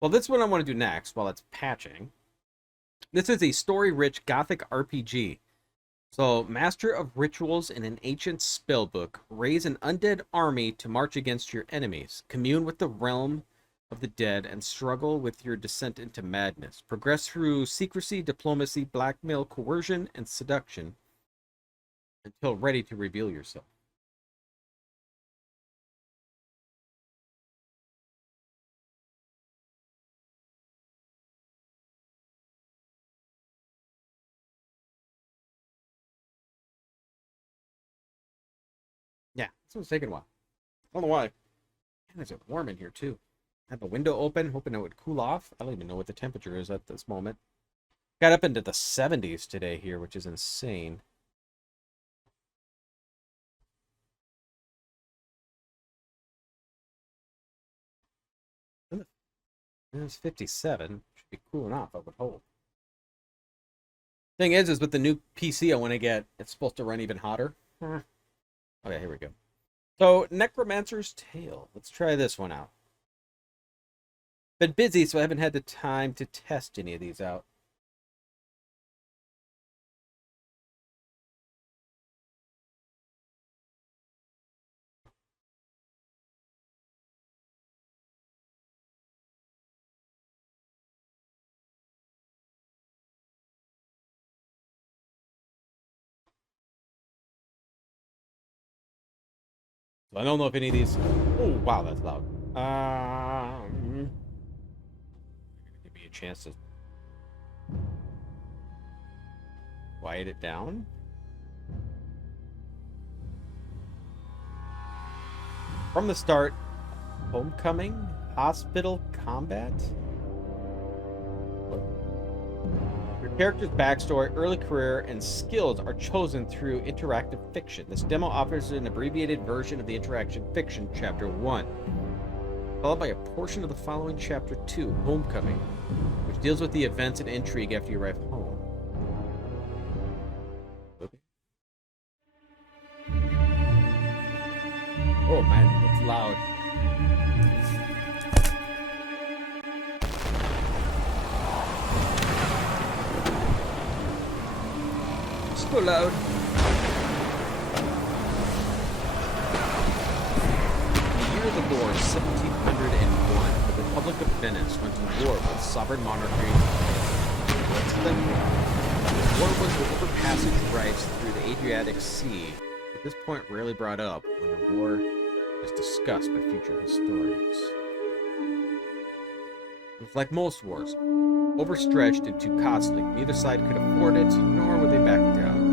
Well, this one I want to do next while it's patching. This is a story-rich gothic RPG. So, master of rituals in an ancient spellbook, raise an undead army to march against your enemies, commune with the realm of the dead, and struggle with your descent into madness. Progress through secrecy, diplomacy, blackmail, coercion, and seduction until ready to reveal yourself. Yeah, this one's taking a while. I don't know why. Man, is it warm in here too? I have a window open, hoping it would cool off. I don't even know what the temperature is at this moment. Got up into the 70s today here, which is insane. It's 57. Should be cooling off, I would hope. Thing is with the new PC I want to get, it's supposed to run even hotter. Okay, here we go. So, Necromancer's Tale. Let's try this one out. Been busy, so I haven't had the time to test any of these out. So I don't know if any of these... Oh, wow, that's loud. Give me a chance to quiet it down. From the start, homecoming, hospital, combat. Your character's backstory, early career, and skills are chosen through interactive fiction. This demo offers an abbreviated version of the interaction fiction, Chapter 1, followed by a portion of the following Chapter 2, Homecoming, which deals with the events and intrigue after you arrive home. Oh man, it's loud. So loud. In the year of the Lord, 1701, the Republic of Venice went to war with sovereign monarchy. The war was over passage rights through the Adriatic Sea. At this point, rarely brought up when the war is discussed by future historians. It's like most wars, overstretched and too costly. Neither side could afford it, nor would they back down.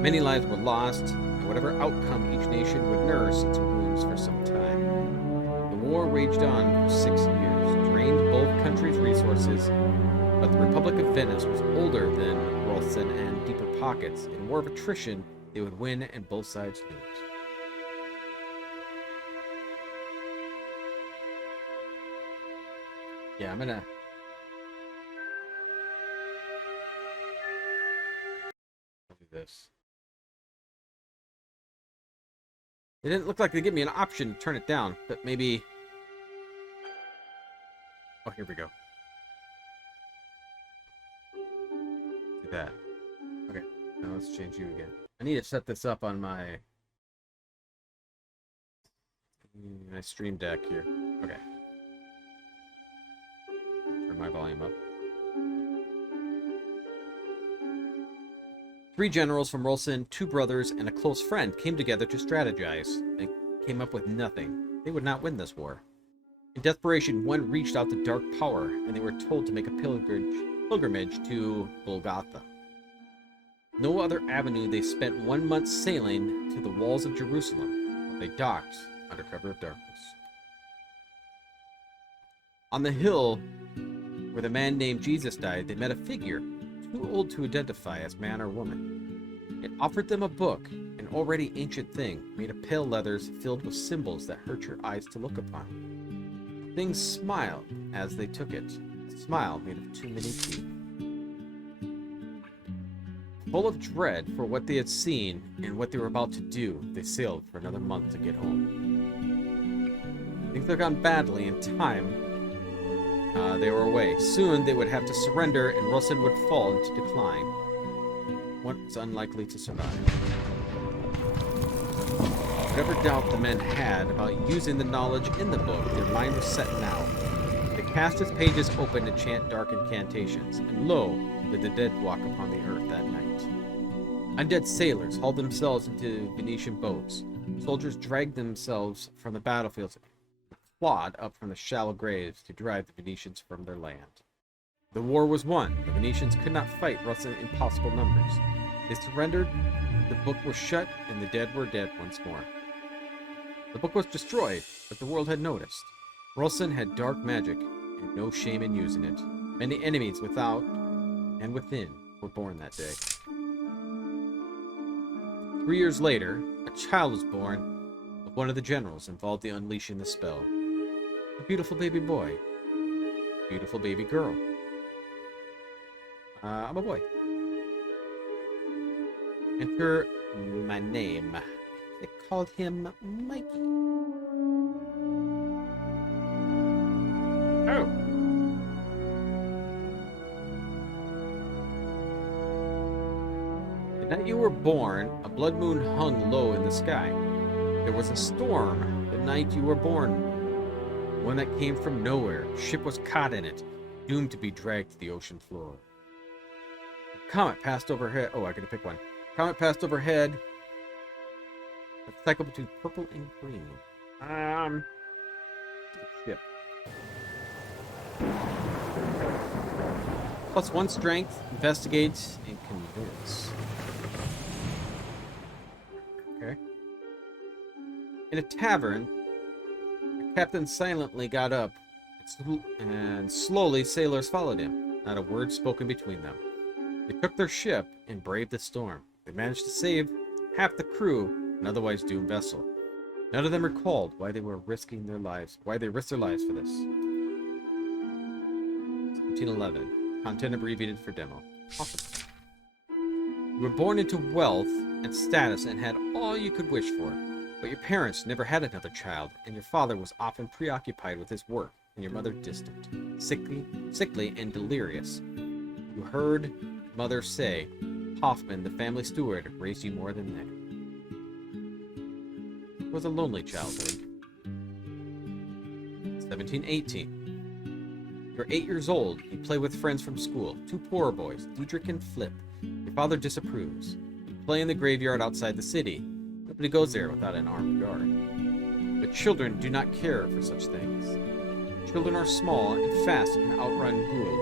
Many lives were lost, and whatever outcome each nation would nurse its wounds for some time. The war raged on for 6 years, drained both countries' resources, but the Republic of Venice was older than Ralston and deeper pockets. In war of attrition, they would win, and both sides knew it. Yeah, I'm gonna... do this. It didn't look like they give me an option to turn it down, but maybe... Oh, here we go. Do that. Okay, now let's change you again. I need to set this up on my Stream Deck here. Okay. Turn my volume up. 3 generals from Rolson, 2 brothers, and a close friend came together to strategize. They came up with nothing. They would not win this war. In desperation, one reached out to Dark Power, and they were told to make a pilgrimage to Golgotha. No other avenue, they spent 1 month sailing to the walls of Jerusalem, where they docked under cover of darkness. On the hill where the man named Jesus died, they met a figure too old to identify as man or woman. It offered them a book, an already ancient thing, made of pale leathers filled with symbols that hurt your eyes to look upon. Things smiled as they took it, a smile made of too many teeth. Full of dread for what they had seen and what they were about to do, they sailed for another month to get home. Things had gone badly in time. They were away. Soon they would have to surrender, and Roslyn would fall into decline. One was unlikely to survive. Whatever doubt the men had about using the knowledge in the book, their mind was set now. They cast its pages open to chant dark incantations, and lo, did the dead walk upon the earth that night. Undead sailors hauled themselves into Venetian boats. Soldiers dragged themselves from the battlefields, clawed up from the shallow graves to drive the Venetians from their land. The war was won. The Venetians could not fight Russian impossible numbers. They surrendered, the book was shut, and the dead were dead once more. The book was destroyed, but the world had noticed. Roslyn had dark magic, and no shame in using it. Many enemies without and within were born that day. 3 years later, a child was born of one of the generals involved in unleashing the spell. A beautiful baby boy. Beautiful baby girl. I'm a boy. Enter my name. They called him Mikey. Oh. The night you were born, a blood moon hung low in the sky. There was a storm the night you were born. One that came from nowhere. A ship was caught in it, doomed to be dragged to the ocean floor. A comet passed overhead. Oh, I gotta pick one. Comet passed overhead. A cycle between purple and green. Ship. +1 strength, investigate, and convince. Okay. In a tavern, the captain silently got up, and slowly sailors followed him. Not a word spoken between them. They took their ship and braved the storm. They managed to save half the crew, an otherwise doomed vessel. None of them recalled why they were risking their lives, why they risked their lives for this. 1711. Content abbreviated for demo. Awesome. You were born into wealth and status and had all you could wish for, but your parents never had another child, and your father was often preoccupied with his work, and your mother distant, sickly and delirious. You heard mother say, Hoffman, the family steward, raised you more than they. It was a lonely childhood. 1718. You're 8 years old. You play with friends from school. 2 poor boys, Diedrich and Flip. Your father disapproves. You play in the graveyard outside the city. Nobody goes there without an armed guard. But children do not care for such things. Children are small and fast and can outrun Ghoul.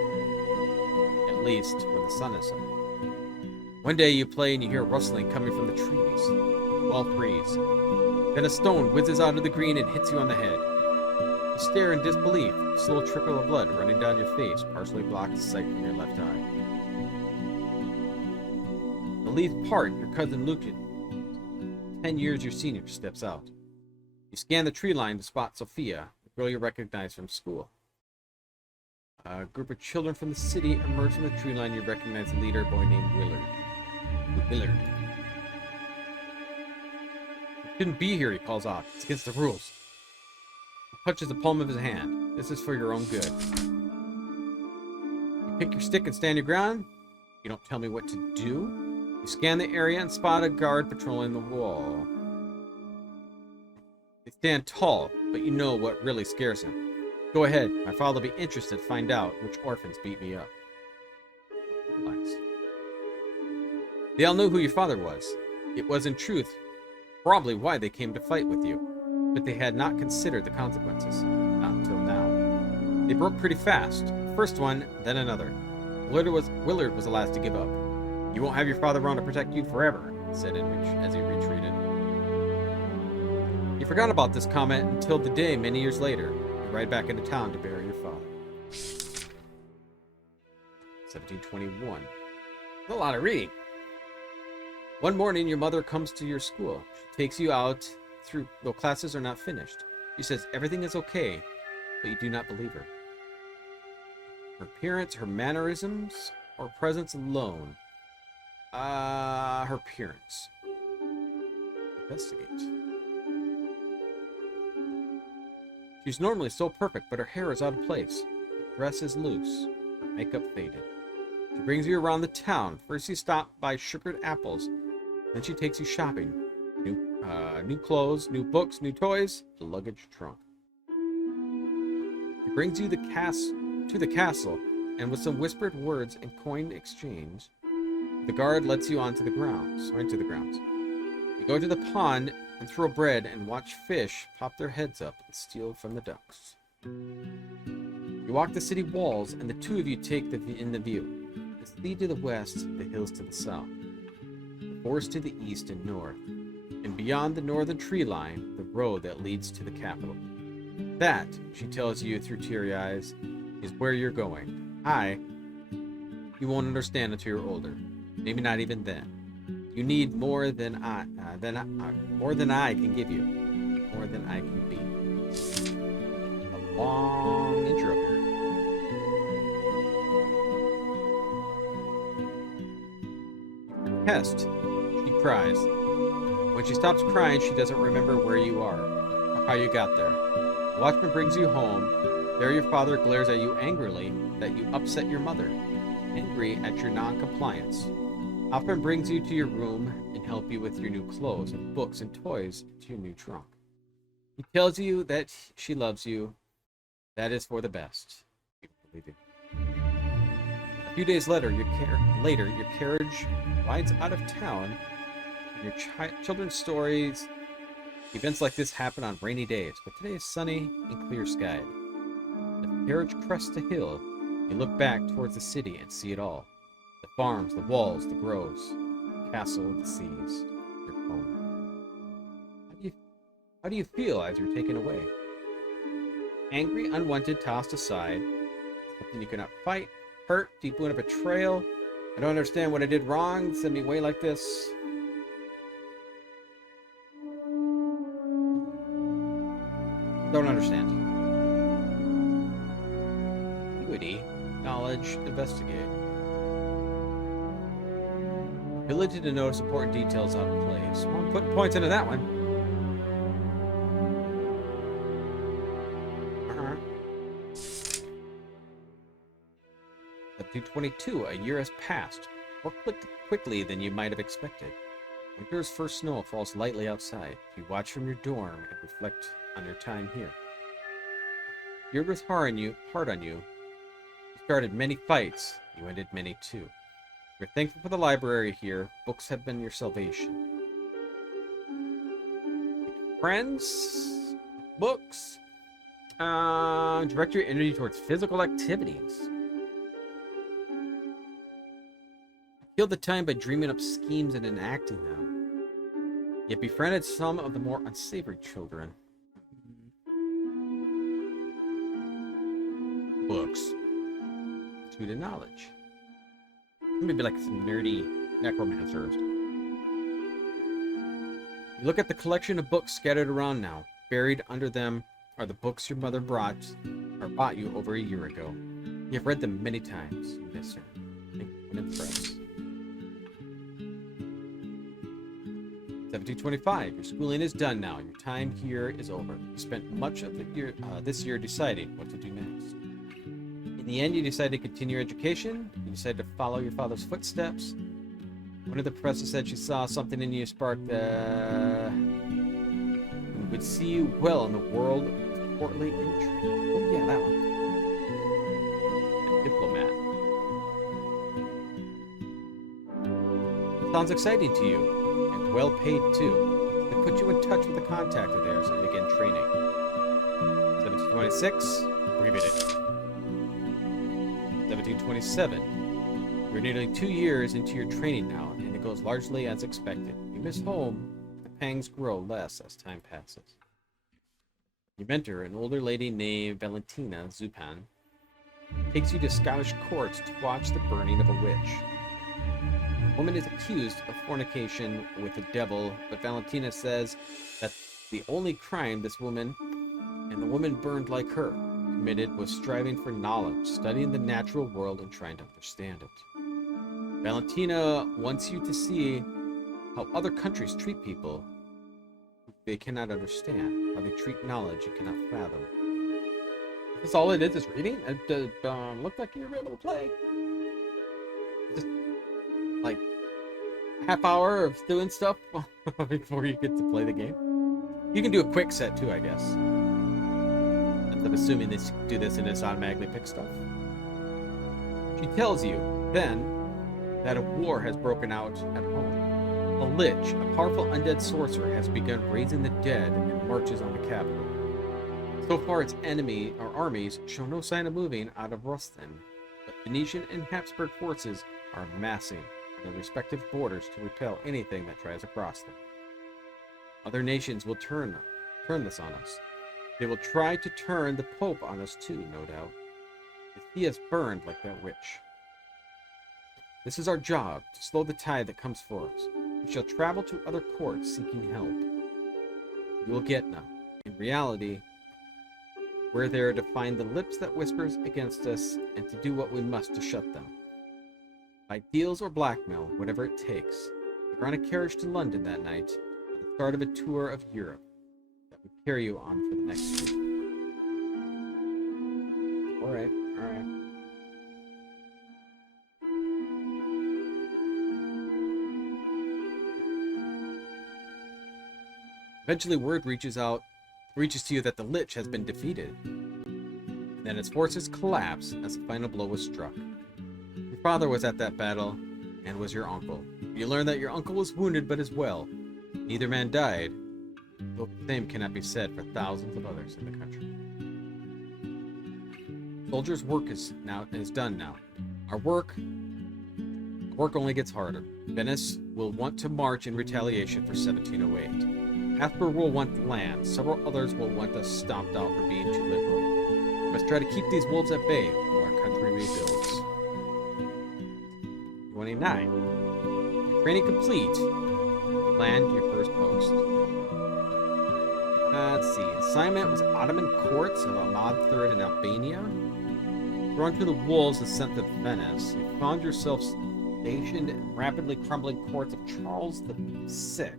At least when the sun is up. One day you play and you hear rustling coming from the trees. 12 trees. Then a stone whizzes out of the green and hits you on the head. You stare in disbelief. A slow trickle of blood running down your face partially blocks sight from your left eye. The leaves part. Your cousin Lucian, 10 years your senior, steps out. You scan the tree line to spot Sophia, the girl you recognize from school. A group of children from the city emerge from the tree line. You recognize a leader, a boy named Willard. You shouldn't be here, he calls off. It's against the rules. He punches the palm of his hand. This is for your own good. You pick your stick and stand your ground. You don't tell me what to do. You scan the area and spot a guard patrolling the wall. They stand tall, but you know what really scares him. Go ahead. My father will be interested to find out which orphans beat me up. Relax. They all knew who your father was. It was, in truth, probably why they came to fight with you. But they had not considered the consequences. Not until now. They broke pretty fast. First one, then another. Willard was the last to give up. You won't have your father around to protect you forever, said Enrich as he retreated. You forgot about this comment until the day many years later. You ride back into town to bury your father. 1721. That's a lot of reading. One morning, your mother comes to your school. She takes you out through, though classes are not finished. She says everything is okay, but you do not believe her. Her appearance, her mannerisms, or presence alone. Her appearance. Investigate. She's normally so perfect, but her hair is out of place. Her dress is loose, her makeup faded. She brings you around the town. First you stop by Sugared Apples, then she takes you shopping. New clothes, new books, new toys, the luggage trunk. She brings you to the castle, and with some whispered words and coin exchange, the guard lets you into the grounds. You go to the pond and throw bread and watch fish pop their heads up and steal from the ducks. You walk the city walls, and the two of you take in the view. The sea to the west, the hills to the south, the forest to the east and north, and beyond the northern tree line, the road that leads to the capital. That, she tells you through teary eyes, is where you're going. You won't understand until you're older. Maybe not even then. You need more than I can give you. More than I can be. A long intro here. Pest, she cries. When she stops crying, she doesn't remember where you are or how you got there. The watchman brings you home. There your father glares at you angrily that you upset your mother, angry at your non-compliance. Hoffman brings you to your room and helps you with your new clothes and books and toys to your new trunk. He tells you that she loves you. That is for the best. You believe it. A few days later, your carriage rides out of town. And your children's stories. Events like this happen on rainy days, but today is sunny and clear skied. As the carriage crests a hill, you look back towards the city and see it all. The farms, the walls, the groves, the castle, the seas, your home. How do you feel as you're taken away? Angry, unwanted, tossed aside. Something you cannot fight, hurt, deep wound of betrayal. I don't understand what I did wrong. Send me away like this. Don't understand. Ambiguity, knowledge, investigate. Ability to notice important details out of place. Well, I'm putting points into that one. 222. A year has passed, more quickly than you might have expected. Winter's first snow falls lightly outside. You watch from your dorm and reflect on your time here. Year was hard on you. You started many fights. You ended many too. You're thankful for the library here. Books have been your salvation. Friends, books. Direct your energy towards physical activities. Kill the time by dreaming up schemes and enacting them. Yet befriended some of the more unsavory children. Books. Two to knowledge. Maybe like some nerdy necromancers. You look at the collection of books scattered around now. Buried under them are the books your mother bought you over a year ago. You have read them many times. You miss her. And impressed. 1725. Your schooling is done now. Your time here is over. You spent much of this year deciding what to do next. In the end, you decided to continue your education. You decided to follow your father's footsteps. One of the professors said she saw something in you spark would see you well in the world of courtly intrigue. Oh yeah, that one. A diplomat. Sounds exciting to you. Well paid too. They put you in touch with a contact of theirs and begin training. 1726, prohibited. 1727. You're nearly 2 years into your training now, and it goes largely as expected. You miss home, the pangs grow less as time passes. Your mentor, an older lady named Valentina Zupan, takes you to Scottish courts to watch the burning of a witch. The woman is accused of fornication with the devil, but Valentina says that the only crime this woman, and the woman burned like her, committed was striving for knowledge, studying the natural world and trying to understand it. Valentina wants you to see how other countries treat people they cannot understand, how they treat knowledge you cannot fathom. That's all it is reading? It looked like you were able to play. Just like half hour of doing stuff before you get to play the game. You can do a quick set too, I guess. I'm assuming they do this and it's automatically pick stuff. She tells you, then, that a war has broken out at home. A lich, a powerful undead sorcerer, has begun raising the dead and marches on the capital. So far, its armies show no sign of moving out of Rustin, but Venetian and Habsburg forces are massing on their respective borders to repel anything that tries to cross them. Other nations will turn this on us. They will try to turn the Pope on us too, no doubt. If he has burned like that witch. This is our job, to slow the tide that comes for us. We shall travel to other courts seeking help. You will get none. In reality, we're there to find the lips that whispers against us and to do what we must to shut them. By deals or blackmail, whatever it takes. We're on a carriage to London that night, at the start of a tour of Europe that will carry you on for the next week. Alright. Eventually word reaches to you that the Lich has been defeated, and that its forces collapse as the final blow was struck. Your father was at that battle, and was your uncle. You learn that your uncle was wounded but is well. Neither man died, though the same cannot be said for thousands of others in the country. Soldiers' work is done now. Our work only gets harder. Venice will want to march in retaliation for 1708. Habsburg will want the land. Several others will want us stomped out for being too liberal. We must try to keep these wolves at bay while our country rebuilds. 29. Training complete. Land your first post. Let's see. Assignment was Ottoman courts of Ahmad III in Albania. Thrown to the wolves and sent to Venice, you found yourself stationed in rapidly crumbling courts of Charles VI.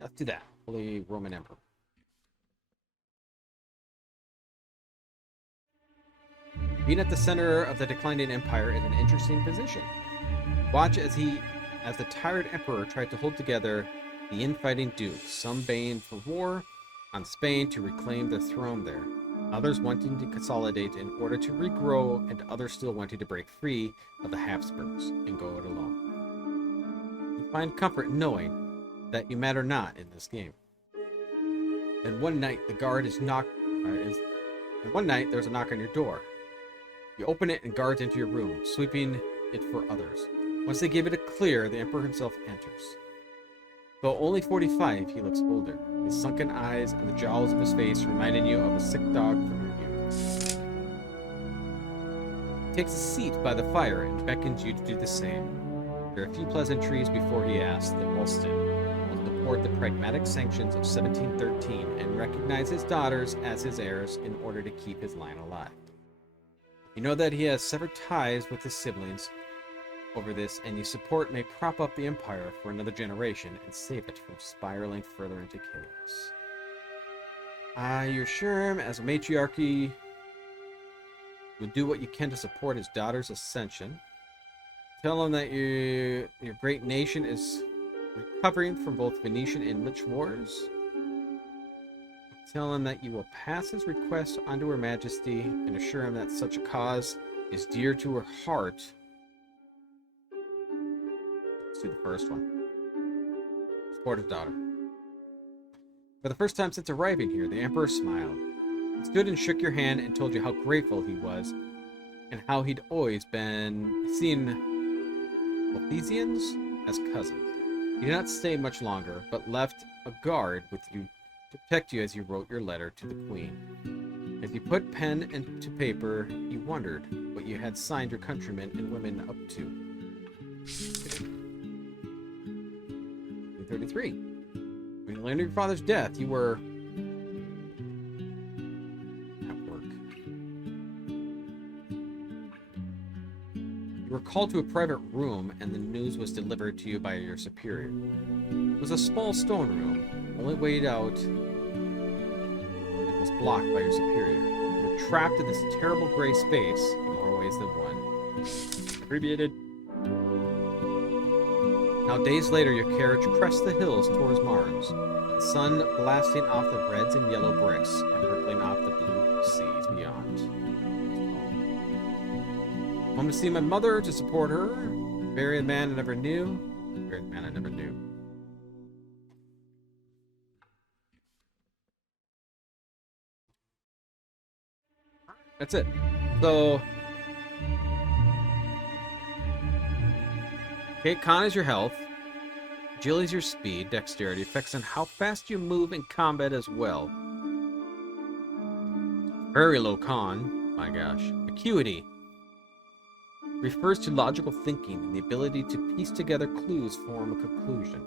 Let's do that. Holy Roman Emperor. Being at the center of the declining empire is an interesting position. Watch as the tired emperor tried to hold together the infighting dukes, some baying for war on Spain to reclaim their throne there, others wanting to consolidate in order to regrow, and others still wanting to break free of the Habsburgs and go it alone. You find comfort in knowing that you matter not in this game. Then one night there's a knock on your door. You open it and guards enter your room, sweeping it for others. Once they give it a clear, the emperor himself enters. Though only 45, he looks older. His sunken eyes and the jowls of his face reminding you of a sick dog from your youth. He takes a seat by the fire and beckons you to do the same. There are a few pleasantries before he asks that Wolston will support the pragmatic sanctions of 1713 and recognize his daughters as his heirs in order to keep his line alive. You know that he has severed ties with his siblings over this, and your support may prop up the empire for another generation and save it from spiraling further into chaos. You assure him, as a matriarchy, you'll do what you can to support his daughter's ascension. Tell him that your great nation is recovering from both Venetian and Lich wars. Tell him that you will pass his request on to Her Majesty and assure him that such a cause is dear to her heart. Let's do the first one. Support his daughter. For the first time since arriving here, the Emperor smiled. He stood and shook your hand and told you how grateful he was and how he'd always been seen Bothesians as cousins. He did not stay much longer, but left a guard with you to protect you as you wrote your letter to the Queen. As you put pen into paper, you wondered what you had signed your countrymen and women up to. 33. When you learned of your father's death, you were at work. You were called to a private room, and the news was delivered to you by your superior. It was a small stone room, only weighed out, and was blocked by your superior. You were trapped in this terrible gray space in more ways than one. Abbreviated. Now, days later, your carriage crests the hills towards Mars, the sun blasting off the reds and yellow bricks and rippling off the blue seas beyond. Home to see my mother, to support her. Bury a man I never knew. Bury a man I never knew. That's it. So, okay, con is your health. Agility is your speed. Dexterity affects on how fast you move in combat as well. Very low con. My gosh. Acuity refers to logical thinking and the ability to piece together clues form a conclusion.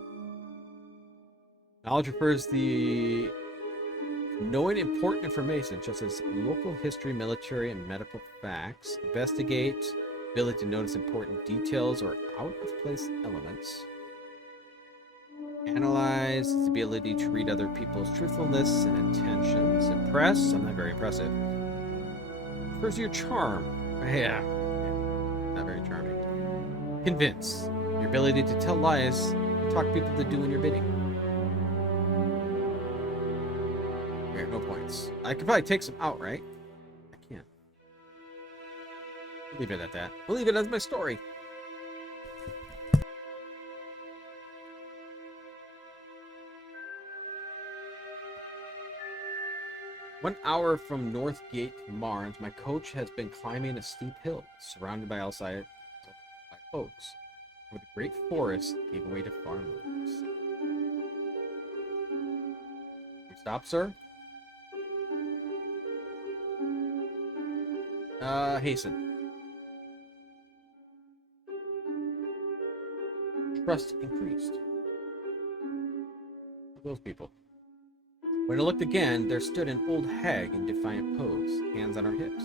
Knowledge refers to knowing important information such as local history, military, and medical facts. Investigate, ability to notice important details or out-of-place elements. Analyze, the ability to read other people's truthfulness and intentions. Impress, I'm not very impressive. Refers to your charm. Yeah, not very charming. Convince, your ability to tell lies and talk people to doing your bidding. Okay, no points. I could probably take some out, right? I can't. We'll leave it at that. We'll leave it as my story. One hour from North Gate, Mars, my coach has been climbing a steep hill, surrounded by outside by folks, where the great forest gave way to farmlands. You stop, sir? Hasten. Trust increased. Those people. When I looked again, there stood an old hag in defiant pose, hands on her hips.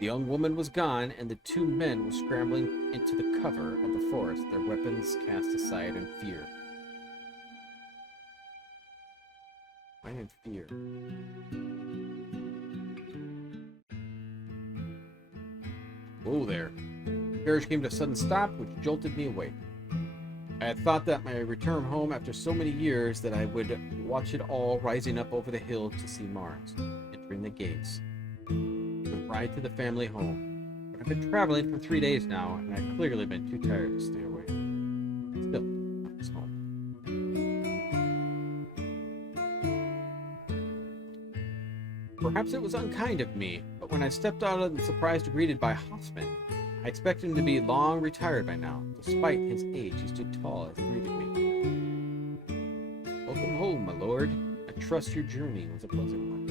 The young woman was gone, and the two men were scrambling into the cover of the forest, their weapons cast aside in fear. Why in fear? Whoa there. The carriage came to a sudden stop, which jolted me awake. I had thought that my return home after so many years that I would watch it all rising up over the hill to see Mars, entering the gates. The ride to the family home. But I've been traveling for 3 days now, and I've clearly been too tired to stay away. Still, it's home. Perhaps it was unkind of me, but when I stepped out and surprised greeted by Hoffman, I expected him to be long retired by now. Despite his age, he stood tall as he greeted me. Welcome home, my lord. I trust your journey was a pleasant one.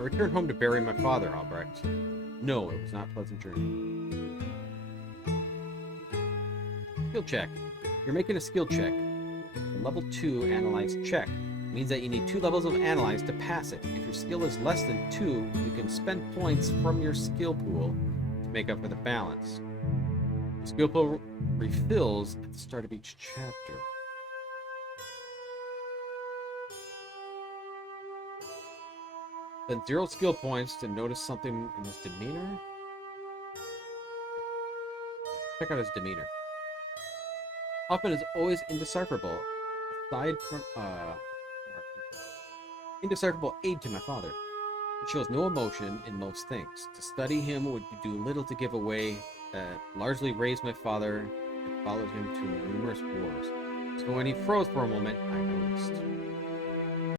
I returned home to bury my father, Albrecht. No, it was not a pleasant journey. Skill check. You're making a skill check. A level 2 analyze check means that you need 2 levels of analyze to pass it. If your skill is less than 2, you can spend points from your skill pool to make up for the balance. The skill pool refills at the start of each chapter. Then 0 skill points to notice something in his demeanor. Check out his demeanor. Hoffman is always indecipherable, aside from indecipherable aid to my father. He shows no emotion in most things. To study him would do little to give away that largely raised my father and followed him to numerous wars. So when he froze for a moment, I noticed.